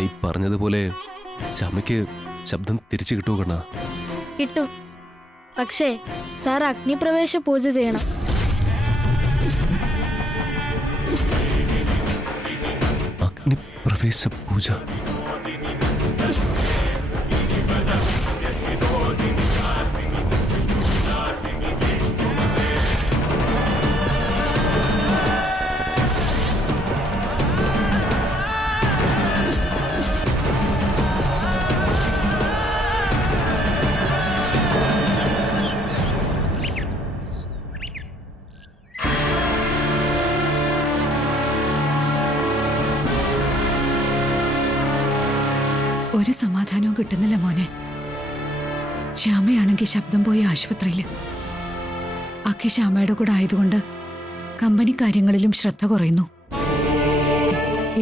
നീ പറഞ്ഞതുപോലെ ശ്യാമയ്ക്ക് ശബ്ദം തിരിച്ചു കിട്ടുമോ കണ്ണാ? കിട്ടും. പക്ഷേ സാർ അഗ്നിപ്രവേശ പൂജ ചെയ്യണം. അഗ്നിപ്രവേശ പൂജ? ഒരു സമാധാനവും കിട്ടുന്നില്ല മോനെ. ശ്യാമയാണെങ്കിൽ ശബ്ദം പോയി ആശുപത്രിയിൽ. അക്കി ശ്യാമയുടെ കൂടെ ആയതുകൊണ്ട് കമ്പനി കാര്യങ്ങളിലും ശ്രദ്ധ കുറയുന്നു.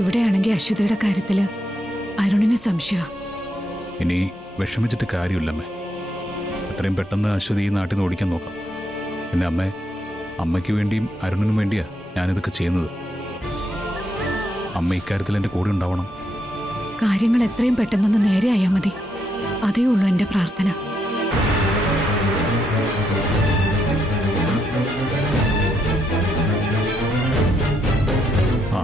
ഇവിടെയാണെങ്കിൽ അശ്വതിയുടെ കാര്യത്തില് അരുണിന് സംശയ. ഇനി വിഷമിച്ചിട്ട് കാര്യമില്ലമ്മേ. എത്രയും പെട്ടെന്ന് അശ്വതി ഈ നാട്ടിൽ നിന്ന് ഓടിക്കാൻ നോക്കാം. പിന്നെ അമ്മയ്ക്ക് വേണ്ടിയും അരുണിനും വേണ്ടിയാ ഞാനിതൊക്കെ ചെയ്യുന്നത്. അമ്മ ഇക്കാര്യത്തിൽ എൻ്റെ കൂടെ ഉണ്ടാവണം. കാര്യങ്ങൾ എത്രയും പെട്ടെന്നൊന്ന് നേരെയായാൽ മതി. അതേ ഉള്ളൂ എൻ്റെ പ്രാർത്ഥന. ആ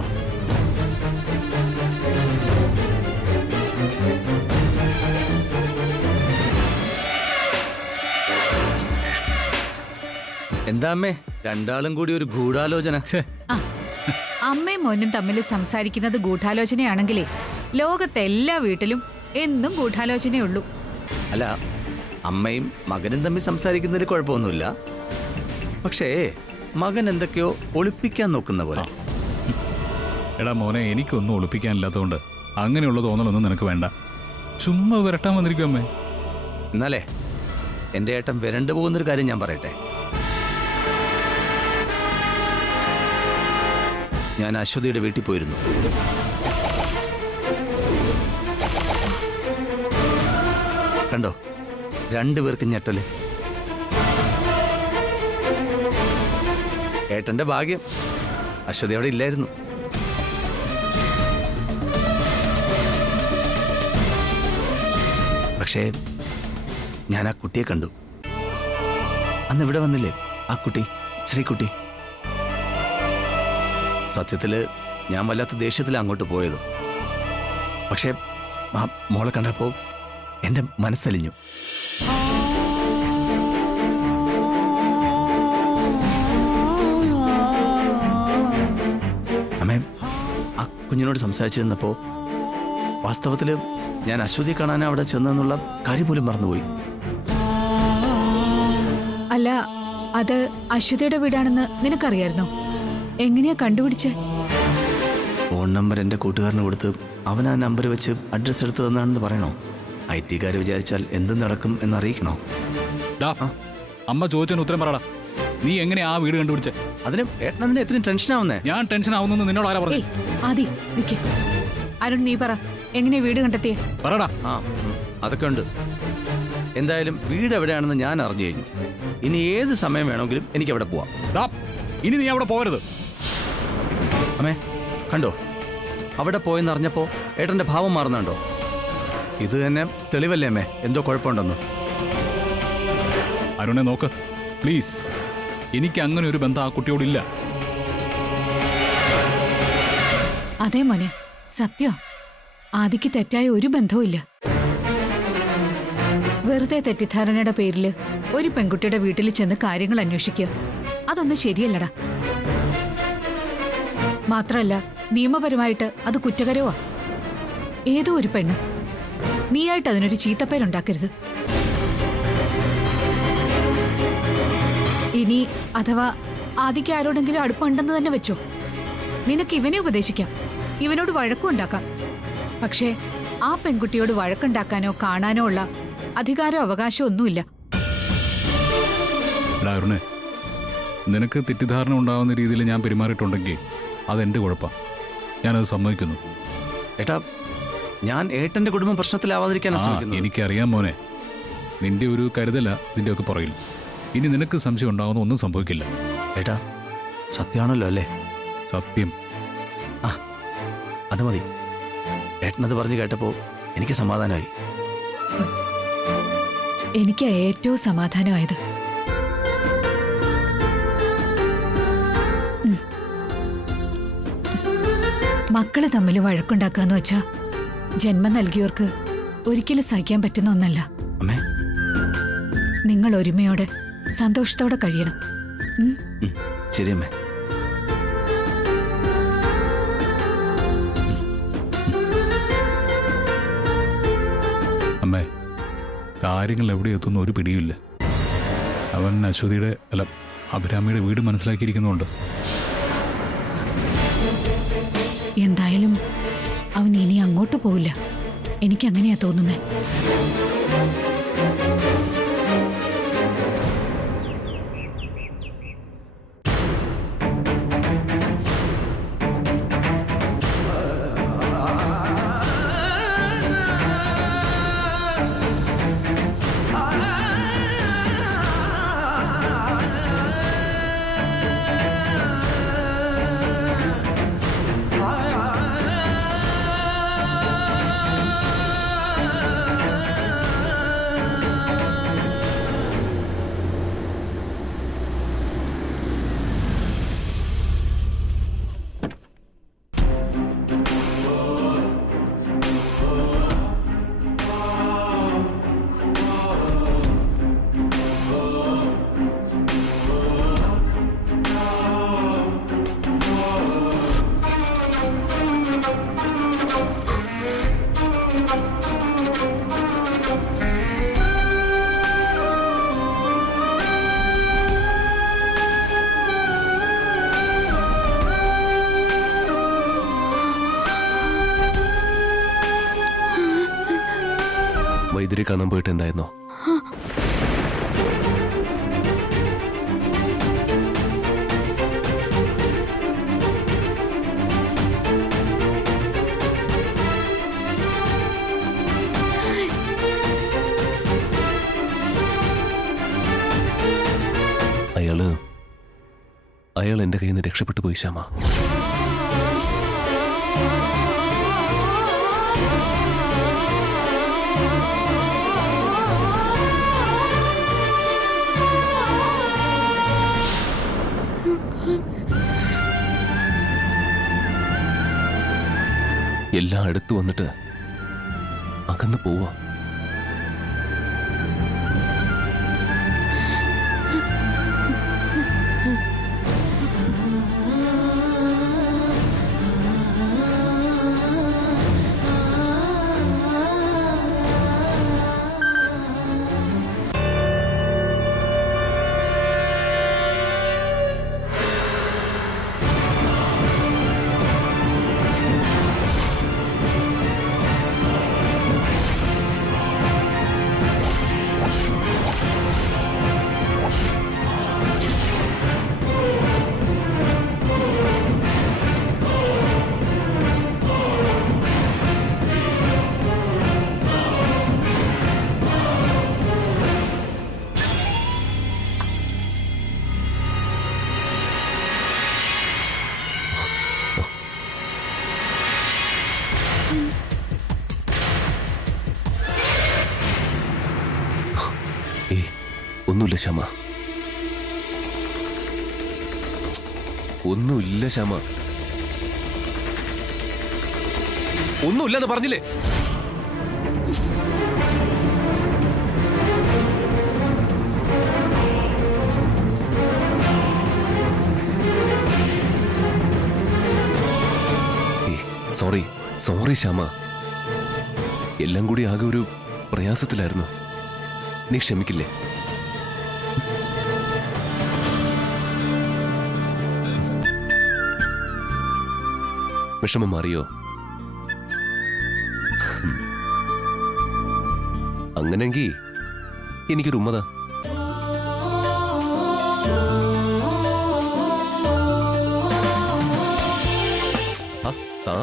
എന്താ അമ്മേ, രണ്ടാളും കൂടി ഒരു ഗൂഢാലോചന? അമ്മയും മോനും തമ്മിൽ സംസാരിക്കുന്നത് ഗൂഢാലോചനയാണെങ്കിലേ ലോകത്തെ എല്ലാ വീട്ടിലും എന്നും ഗൂഢാലോചനയുള്ളൂ. അല്ല, അമ്മയും മകനും തമ്മിൽ സംസാരിക്കുന്നതിൽ കുഴപ്പമൊന്നുമില്ല. പക്ഷേ മകൻ എന്തൊക്കെയോ ഒളിപ്പിക്കാൻ നോക്കുന്ന പോലെ. എടാ മോനെ, എനിക്കൊന്നും ഒളിപ്പിക്കാനില്ലാത്തതുകൊണ്ട് അങ്ങനെയുള്ള തോന്നലൊന്നും നിനക്ക് വേണ്ട. ചുമ്മാ വരട്ടാൻ വന്നിരിക്കും അമ്മേ. എന്നാലേ എൻ്റെ ഏട്ടൻ വരണ്ടു പോകുന്നൊരു കാര്യം ഞാൻ പറയട്ടെ. ഞാൻ അശ്വതിയുടെ വീട്ടിൽ പോയിരുന്നു. കണ്ടോ, രണ്ടുപേർക്കും ഞെട്ടല്. ഏട്ടന്റെ ഭാഗ്യം, അശ്വതി അവിടെ ഇല്ലായിരുന്നു. പക്ഷേ ഞാൻ ആ കുട്ടിയെ കണ്ടു. അന്ന് ഇവിടെ വന്നില്ലേ ആ കുട്ടി, ശ്രീകുട്ടി. സത്യത്തില് ഞാൻ വല്ലാത്ത ദേഷ്യത്തിലാണ് അങ്ങോട്ട് പോയത്. പക്ഷേ ആ മോളെ കണ്ടപ്പോൾ എൻ്റെ മനസ്സലിഞ്ഞു. അമ്മേ, ആ കുഞ്ഞിനോട് സംസാരിച്ചിരുന്നപ്പോൾ വാസ്തവത്തിൽ ഞാൻ അശ്വതി കാണാൻ അവിടെ ചെന്നെന്നുള്ള കാര്യം പോലും മറന്നുപോയി. അല്ല, അത് അശ്വതിയുടെ വീടാണെന്ന് നിനക്കറിയായിരുന്നോ? എങ്ങനെയാ കണ്ടുപിടിച്ചേ? ഫോൺ നമ്പർ എൻ്റെ കൂട്ടുകാരന് കൊടുത്ത് അവൻ ആ നമ്പർ വെച്ച് അഡ്രസ്സ് എടുത്ത് തന്നാണെന്ന് പറയണോ? IT-കാർ വിചാരിച്ചാൽ എന്തും നടക്കും എന്നറിയിക്കണോ? അമ്മ ചോദിച്ചതിന് ഉത്തരം പറയടാ. നീ എങ്ങനെയാ ആ വീട് കണ്ടുപിടിച്ചേ? അതിന് ഏട്ടനതിന് എത്രയും ടെൻഷനാവുന്നേ? ഞാൻ ടെൻഷൻ ആവുന്നെന്ന് നിന്നോട് ആരാ പറഞ്ഞു? ആദി നിക്ക്. അരുൺ, നീ പറ, എങ്ങനെയാ വീട് കണ്ടെത്തിയേ? പറടാ. അതൊക്കെ ഉണ്ട്. എന്തായാലും വീട് എവിടെയാണെന്ന് ഞാൻ അറിഞ്ഞു കഴിഞ്ഞു. ഇനി ഏത് സമയം വേണമെങ്കിലും എനിക്ക് അവിടെ പോവാം. ഇനി നീ അവിടെ പോകരുത്. അമ്മേ, കണ്ടോ, അവിടെ പോയെന്ന് അറിഞ്ഞപ്പോ ഏട്ടന്റെ ഭാവം മാറുന്നുണ്ടോ? ഇത് തന്നെ തെളിവല്ലേ അമ്മേ എന്തോ കുഴപ്പമുണ്ടെന്ന്? അരുണെ നോക്ക് പ്ലീസ്. എനിക്ക് അങ്ങനെ ഒരു ബന്ധം ആ കുട്ടിയോടില്ല. അതെ മോനെ, സത്യം. ആദിക്ക് തെറ്റായ ഒരു ബന്ധവും ഇല്ല. വെറുതെ തെറ്റിദ്ധാരണയുടെ പേരിൽ ഒരു പെൺകുട്ടിയുടെ വീട്ടിൽ ചെന്ന് കാര്യങ്ങൾ അന്വേഷിക്കുക, അതൊന്നും ശരിയല്ലടാ. മാത്രല്ല, നിയമപരമായിട്ട് അത് കുറ്റകരവാ. ഏതോ ഒരു പെണ്ണ്, നീയായിട്ട് അതിനൊരു ചീത്തപ്പേരുണ്ടാക്കരുത്. ഇനി അഥവാ ആദിക്ക് ആരോടെങ്കിലും അടുപ്പുണ്ടെന്ന് തന്നെ വെച്ചോ. നിനക്ക് ഇവനെ ഉപദേശിക്കാം, ഇവനോട് വഴക്കും ഉണ്ടാക്കാം. പക്ഷേ ആ പെൺകുട്ടിയോട് വഴക്കുണ്ടാക്കാനോ കാണാനോ ഉള്ള അധികാരോ അവകാശമോ ഒന്നുമില്ല. അരുണേ, നിനക്ക് തെറ്റിദ്ധാരണ ഉണ്ടാവുന്ന രീതിയിൽ ഞാൻ പെരുമാറിയിട്ടുണ്ടെങ്കിൽ അതെന്റെ കുഴപ്പം. ഞാനത് സമ്മതിക്കുന്നു. ഏട്ടാ, ഞാൻ ഏട്ടന്റെ കുടുംബം പ്രശ്നത്തിലാവാതിരിക്കാനാണ് ശ്രമിക്കുന്നത്. എനിക്കറിയാം മോനെ, നിന്റെ ഒരു കരുതല ഇതിൻ്റെയൊക്കെ പുറകിൽ. ഇനി നിനക്ക് സംശയം ഉണ്ടാവുന്ന ഒന്നും സംഭവിക്കില്ല. ഏട്ടാ, സത്യമാണല്ലോ അല്ലേ? സത്യം. അത് മതി. ഏട്ടനത് പറഞ്ഞ് കേട്ടപ്പോൾ എനിക്ക് സമാധാനമായി. എനിക്ക് ഏറ്റവും സമാധാനമായത്. മക്കള് തമ്മിൽ വഴക്കുണ്ടാക്കാന്ന് വെച്ചാ ജന്മം നൽകിയവർക്ക് ഒരിക്കലും സഹിക്കാൻ പറ്റുന്ന ഒന്നല്ല. അമ്മേ. നിങ്ങൾ ഒരുമയോടെ സന്തോഷത്തോടെ കഴിയണം. ശരി അമ്മേ. അമ്മേ, കാര്യങ്ങൾ എവിടെ എത്തുന്ന ഒരു പിടിയില്ല. അവൻ അശ്വതിയുടെ അഭിരാമിയുടെ വീട് മനസ്സിലാക്കിയിരിക്കുന്നുണ്ട്. എന്തായാലും അവൻ ഇനി അങ്ങോട്ട് പോവില്ല. എനിക്കങ്ങനെയാ തോന്നുന്നേ. വൈദ്യരെ കാണാൻ പോയിട്ട് എന്തായിരുന്നോ? അയാൾ എന്റെ കയ്യിൽ നിന്ന് രക്ഷപ്പെട്ടു പോയി ശ്യാമ. എല്ലാം അടുത്ത് വന്നിട്ട് അകന്നു പോവാ. ഒന്നുമില്ല ശ്യാമ, ഒന്നുമില്ല ശ്യാമ, ഒന്നുമില്ലെന്ന് പറഞ്ഞില്ലേ? സോറി സോറി ശ്യാമ, എല്ലാം കൂടി ആകെ ഒരു പ്രയാസത്തിലായിരുന്നു. നീ ക്ഷമിക്കില്ലേ? വിഷമം മാറിയോ? അങ്ങനെങ്കി എനിക്കൊരു ഉമ്മതാ. ആ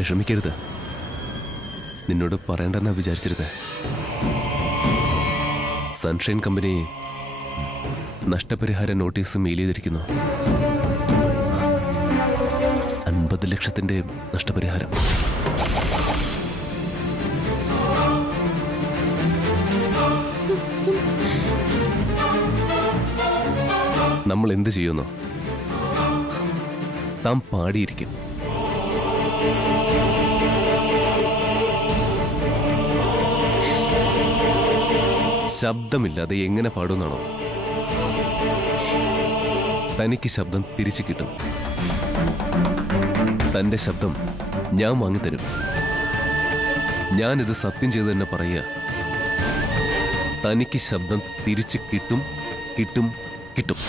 വിഷമിക്കരുത്. നിന്നോട് പറയണ്ടെന്നാ വിചാരിച്ചിരുന്നത്. സൺഷൈൻ കമ്പനി നഷ്ടപരിഹാര നോട്ടീസ് മെയിൽ ചെയ്തിരിക്കുന്നു. 50 ലക്ഷത്തിന്റെ നഷ്ടപരിഹാരം. നമ്മൾ എന്ത് ചെയ്യുന്നു? താൻ പാടിയിരിക്കും. ശബ്ദമില്ലാതെ എങ്ങനെ പാടുന്നാണോ? തനിക്ക് ശബ്ദം തിരിച്ചു കിട്ടും. തന്റെ ശബ്ദം ഞാൻ വാങ്ങിത്തരും. ഞാനിത് സത്യം ചെയ്ത് തന്നെ പറയുക. തനിക്ക് ശബ്ദം തിരിച്ചു കിട്ടും, കിട്ടും, കിട്ടും.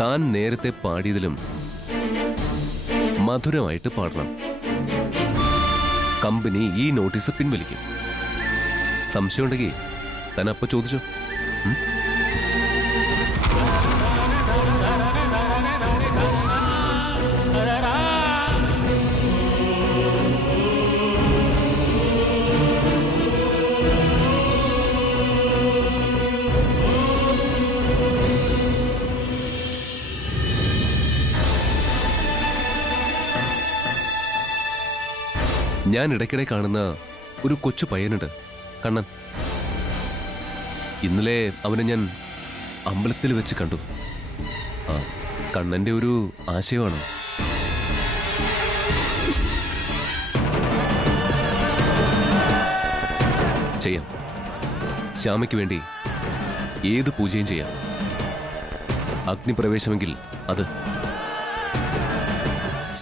താൻ നേരത്തെ പാടിയതിലും മധുരമായിട്ട് പാടണം. കമ്പനി ഈ നോട്ടീസ് പിൻവലിക്കും. സംശയമുണ്ടെങ്കിൽ താൻ അപ്പൊ ചോദിച്ചോ. ഞാൻ ഇടയ്ക്കിടെ കാണുന്ന ഒരു കൊച്ചു പയ്യനുണ്ട്, കണ്ണൻ. ഇന്നലെ അവനെ ഞാൻ അമ്പലത്തിൽ വെച്ച് കണ്ടു. ആ കണ്ണന്റെ ഒരു ആശയമാണ്. ചെയ്യാം. ശ്യാമയ്ക്ക് വേണ്ടി ഏത് പൂജയും ചെയ്യാം. അഗ്നിപ്രവേശമെങ്കിൽ അത്.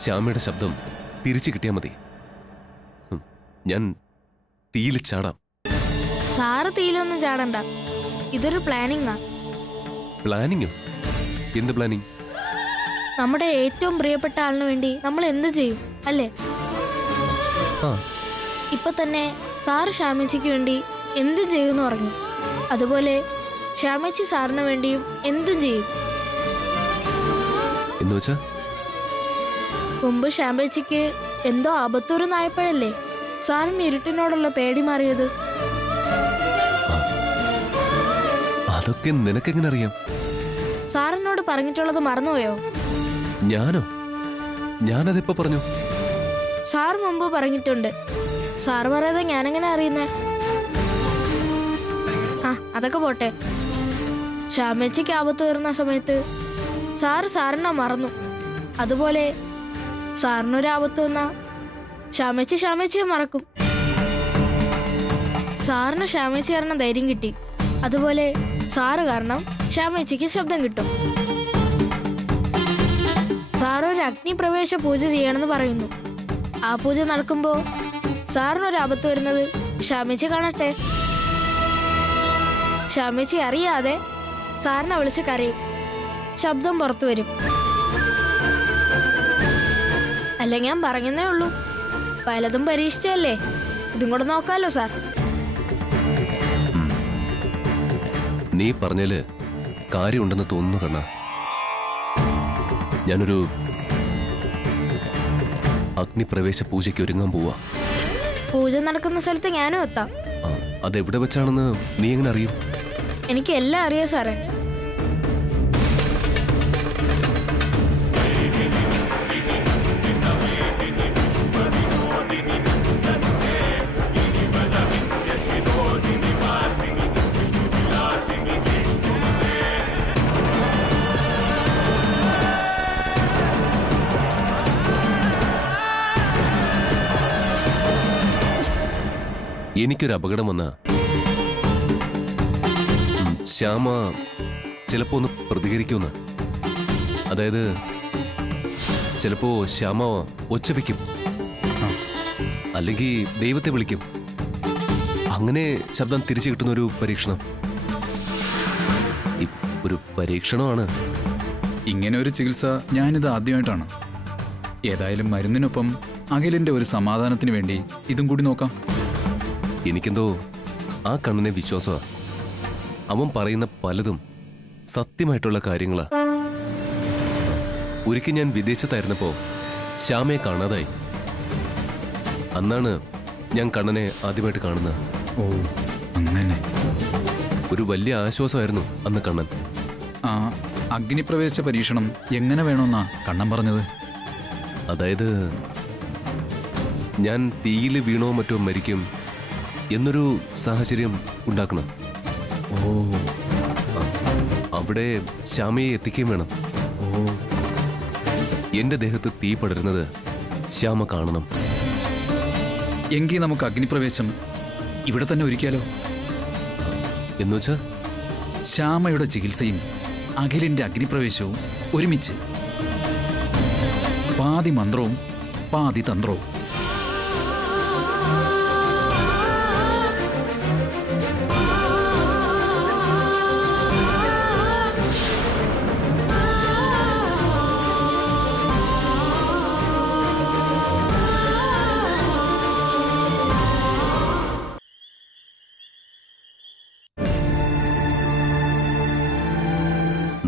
ശ്യാമയുടെ ശബ്ദം തിരിച്ചു കിട്ടിയാൽ മതി. ഞാൻ തീയിൽ ചാടാം. സാറ് തീയിലൊന്നും ചാടണ്ട. ഇതൊരു പ്ലാനിങ്ങാ. പ്ലാനിങ്ങോ? എന്ത് പ്ലാനിങ്? നമ്മുടെ ഏറ്റവും പ്രിയപ്പെട്ട ആളിന് വേണ്ടി നമ്മൾ എന്ത് ചെയ്യും, അല്ലേ? ആ ഇപ്പൊ തന്നെ സാറ് ശ്യാമേച്ചിക്ക് വേണ്ടി എന്തും ചെയ്യുമെന്ന് പറഞ്ഞു. അതുപോലെ ശ്യാമേച്ചി സാറിന് വേണ്ടിയും എന്തും ചെയ്യും. എന്ന് വെച്ചാ? മുമ്പ് ശ്യാമേച്ചിക്ക് എന്തോ ആപത്തൂരെന്നായപ്പോഴല്ലേ സാറിന് ഇരുട്ടിനോടുള്ള പേടി മാറിയത്. അതൊക്കെ നിനക്കെങ്ങനെ അറിയാം? സാറിനോട് പറഞ്ഞിട്ടുള്ളത് മറന്നുപോയോ? ഞാനോ? ഞാനതിപ്പോ പറഞ്ഞു. സാർ മുമ്പ് പറഞ്ഞിട്ടുണ്ട്. സാറ് പറയാതെ ഞാനെങ്ങനെ അറിയുന്നേ? ആ അതൊക്കെ പോട്ടെ. ശ്യാമേച്ചിക്ക് ആപത്ത് വരുന്ന സമയത്ത് സാറിനെ മറന്നു. അതുപോലെ സാറിനൊരു ആപത്ത് വന്നാ ശ്യാമേച്ചിയെ മറക്കും. സാറിന് ശ്യാമേച്ചി കാരണം ധൈര്യം കിട്ടി. അതുപോലെ സാറ് കാരണം ശ്യാമേച്ചിക്ക് ശബ്ദം കിട്ടും. സാറ് ഒരു അഗ്നിപ്രവേശ പൂജ ചെയ്യണമെന്ന് പറയുന്നു. ആ പൂജ നടക്കുമ്പോ സാറിനൊരു ആപത്ത് വരുന്നത് ശ്യാമേച്ചി കാണട്ടെ. ശ്യാമേച്ചി അറിയാതെ സാറിനെ വിളിച്ച് കരയും. ശബ്ദം പുറത്തു വരും. അല്ല, ഞാൻ പറഞ്ഞതേ ഉള്ളൂ. പലതും പരീക്ഷിച്ചല്ലേ. ഇതും കൂടെ നോക്കാലോ സാർ. നീ പറഞ്ഞാല് കാര്യമുണ്ടെന്ന് തോന്നുന്നു കണ്ണ. ഞാനൊരു അഗ്നിപ്രവേശ പൂജയ്ക്ക് ഒരുങ്ങാൻ പോവാ. പൂജ നടക്കുന്ന സ്ഥലത്ത് ഞാനും എത്താം. അതെവിടെ വെച്ചാണെന്ന് നീ എങ്ങനെ അറിയും? എനിക്ക് എല്ലാം അറിയാം സാറേ. എനിക്കൊരു അപകടം വന്ന ശ്യാമ ചിലപ്പോ ഒന്ന് പ്രതികരിക്കുമെന്ന്. അതായത് ചിലപ്പോ ശ്യാമ ഒച്ച വയ്ക്കും, അല്ലെങ്കിൽ ദൈവത്തെ വിളിക്കും. അങ്ങനെ ശബ്ദം തിരിച്ചു കിട്ടുന്ന ഒരു പരീക്ഷണം. ഒരു പരീക്ഷണമാണ്. ഇങ്ങനെ ഒരു ചികിത്സ ഞാനിത് ആദ്യമായിട്ടാണ്. ഏതായാലും മരുന്നിനൊപ്പം അഖിലിന്റെ ഒരു സമാധാനത്തിന് വേണ്ടി ഇതും കൂടി നോക്കാം. എനിക്കെന്തോ ആ കണ്ണനെ വിശ്വാസമാ. അവൻ പറയുന്ന പലതും സത്യമായിട്ടുള്ള കാര്യങ്ങളാ. ഒരിക്കൽ ഞാൻ വിദേശത്തായിരുന്നപ്പോ ശ്യാമയെ കാണാതായി. അന്നാണ് ഞാൻ കണ്ണനെ ആദ്യമായിട്ട് കാണുന്നത്. ഓ അങ്ങനെ. ഒരു വലിയ ആശ്വാസമായിരുന്നു അന്ന് കണ്ണൻ. ആ അഗ്നിപ്രവേശ പരീക്ഷണം എങ്ങനെ വേണമെന്നാ കണ്ണൻ പറഞ്ഞത്? അതായത് ഞാൻ തീയിൽ വീണോ മറ്റോ മരിക്കും എന്നൊരു സാഹചര്യം ഉണ്ടാക്കണം. ഓ അവിടെ ശ്യാമയെ എത്തിക്കുകയും വേണം. ഓ എന്റെ ദേഹത്ത് തീ പടരുന്നത് ശ്യാമ കാണണം. എങ്കിൽ നമുക്ക് അഗ്നിപ്രവേശം ഇവിടെ തന്നെ ഒരുക്കിയാലോ? എന്നുവെച്ചാ ശ്യാമയുടെ ചികിത്സയും അഖിലിന്റെ അഗ്നിപ്രവേശവും ഒരുമിച്ച്. പാതി മന്ത്രവും പാതി തന്ത്രവും.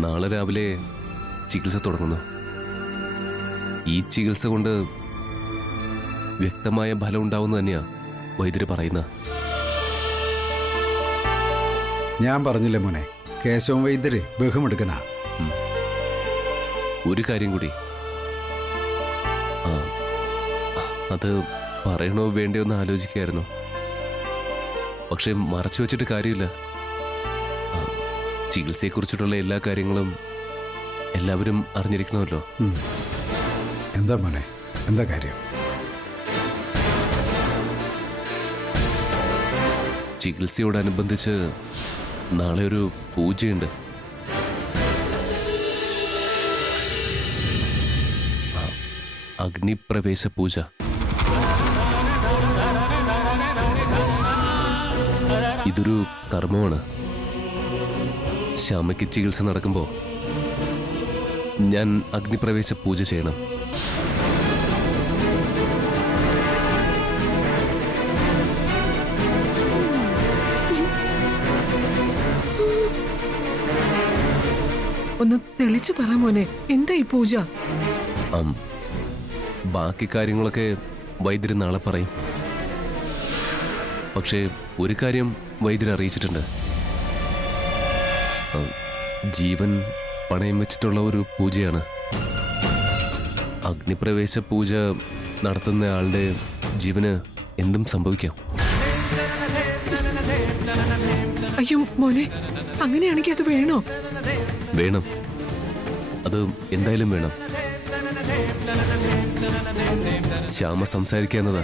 നാളെ രാവിലെ ചികിത്സ തുടങ്ങുന്നു. ഈ ചികിത്സ കൊണ്ട് വ്യക്തമായ ഫലം ഉണ്ടാവുന്ന തന്നെയാ വൈദ്യര് പറയുന്നത്. ഞാൻ പറഞ്ഞില്ലേ മോനെ, കേശവൻ വൈദ്യര് ബഹുമെടുക്കനാ. ഒരു കാര്യം കൂടി. ആ അത് പറയണോ വേണ്ടയോ എന്ന് ആലോചിക്കായിരുന്നു. പക്ഷെ മറച്ചു വെച്ചിട്ട് കാര്യമില്ല. ചികിത്സയെക്കുറിച്ചിട്ടുള്ള എല്ലാ കാര്യങ്ങളും എല്ലാവരും അറിഞ്ഞിരിക്കണമല്ലോ. എന്താ മോനെ, എന്താ കാര്യം? ചികിത്സയോടനുബന്ധിച്ച് നാളെ ഒരു പൂജയുണ്ട്. അഗ്നിപ്രവേശ പൂജ. ഇതൊരു കർമ്മമാണ്. ശ്യാമയ്ക്ക് ചികിത്സ നടക്കുമ്പോൾ ഞാൻ അഗ്നിപ്രവേശ പൂജ ചെയ്യണം. ഒന്ന് തെളിച്ചു പറ മോനെ, എന്താ ഈ പൂജ? ബാക്കി കാര്യങ്ങളൊക്കെ വൈദ്യര് നാളെ പറയും. പക്ഷേ ഒരു കാര്യം വൈദ്യര് അറിയിച്ചിട്ടുണ്ട്. ജീവൻ പണയം വെച്ചിട്ടുള്ള ഒരു പൂജയാണ്. അഗ്നിപ്രവേശ പൂജ നടത്തുന്ന ആളുടെ ജീവന് എന്തും സംഭവിക്കാം. അയ്യോ മോനെ, അങ്ങനെയാണെങ്കിൽ അത് വേണോ? വേണം, അത് എന്തായാലും വേണം. ശ്യാമ സംസാരിക്കാന്നതാ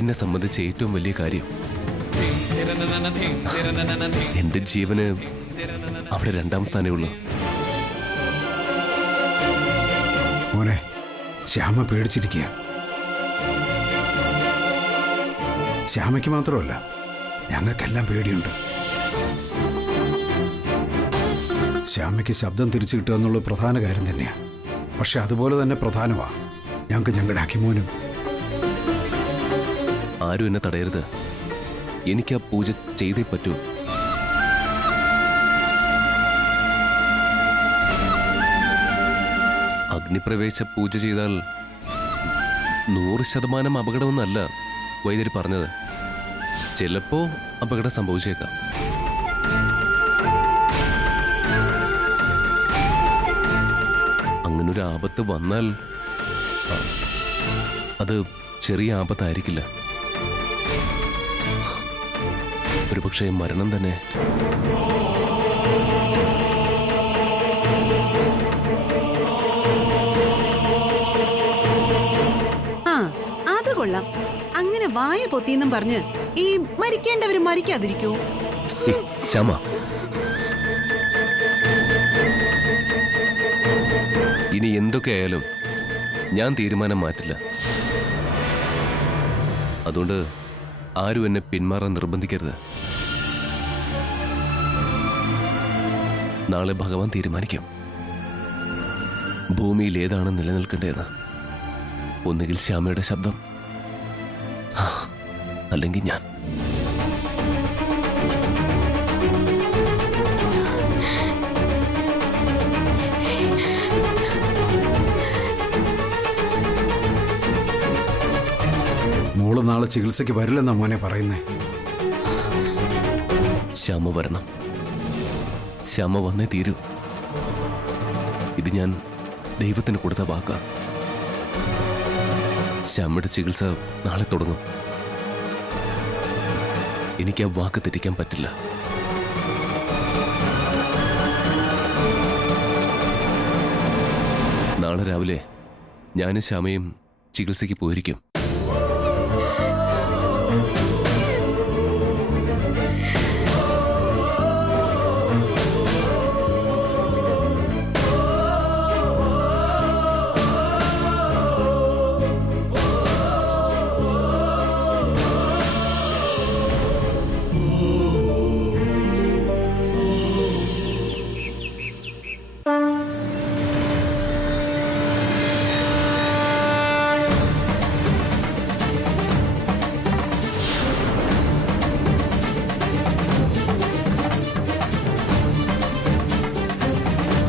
എന്നെ സംബന്ധിച്ച് ഏറ്റവും വലിയ കാര്യം. എന്റെ ജീവന് അവിടെ രണ്ടാം സ്ഥാനേ ഉള്ളൂ. മോനെ, ശ്യാമ പേടിച്ചിരിക്കുക. ശ്യാമയ്ക്ക് മാത്രമല്ല, ഞങ്ങൾക്കെല്ലാം പേടിയുണ്ട്. ശ്യാമയ്ക്ക് ശബ്ദം തിരിച്ചു കിട്ടുക എന്നുള്ള പ്രധാന കാര്യം തന്നെയാണ്. പക്ഷെ അതുപോലെ തന്നെ പ്രധാനമാണ് ഞങ്ങൾക്ക് ഞങ്ങളുടെ അഖിമോനും. ആരും എന്നെ തടയരുത്. എനിക്ക് ആ പൂജ ചെയ്തേ പറ്റൂ. അഗ്നിപ്രവേശ പൂജ ചെയ്താൽ 100% അപകടമെന്നല്ല വൈദ്യര് പറഞ്ഞത്. ചിലപ്പോ അപകടം സംഭവിച്ചേക്കാം. അങ്ങനൊരു ആപത്ത് വന്നാൽ അത് ചെറിയ ആപത്തായിരിക്കില്ല. ഒരുപക്ഷെ മരണം തന്നെ. ആ അത് കൊള്ളാം. അങ്ങനെ വായ പൊത്തിന്നും പറഞ്ഞ് ഈ മരിക്കേണ്ടവര് മരിക്കാതിരിക്കൂ. ശ്യാമ, ഇനി എന്തൊക്കെയായാലും ഞാൻ തീരുമാനം മാറ്റില്ല. അതുകൊണ്ട് ആരും എന്നെ പിന്മാറാൻ നിർബന്ധിക്കരുത്. നാളെ ഭഗവാൻ തീരുമാനിക്കും ഭൂമിയിൽ ഏതാണ് നിലനിൽക്കേണ്ടതെന്ന്. ഒന്നുകിൽ ശ്യാമയുടെ ശബ്ദം, അല്ലെങ്കിൽ ഞാൻ. നാളെ ചികിത്സയ്ക്ക് വരില്ലെന്നാ മോനെ പറയുന്നേ. ശ്യാമ വരണം. ശ്യാമ വന്നേ തീരൂ. ഇത് ഞാൻ ദൈവത്തിന് കൊടുത്ത വാക്കാ. ശ്യാമയുടെ ചികിത്സ നാളെ തുടങ്ങും. എനിക്ക് ആ വാക്ക് തെറ്റിക്കാൻ പറ്റില്ല. നാളെ രാവിലെ ഞാനും ശ്യാമയും ചികിത്സയ്ക്ക് പോയിരിക്കും.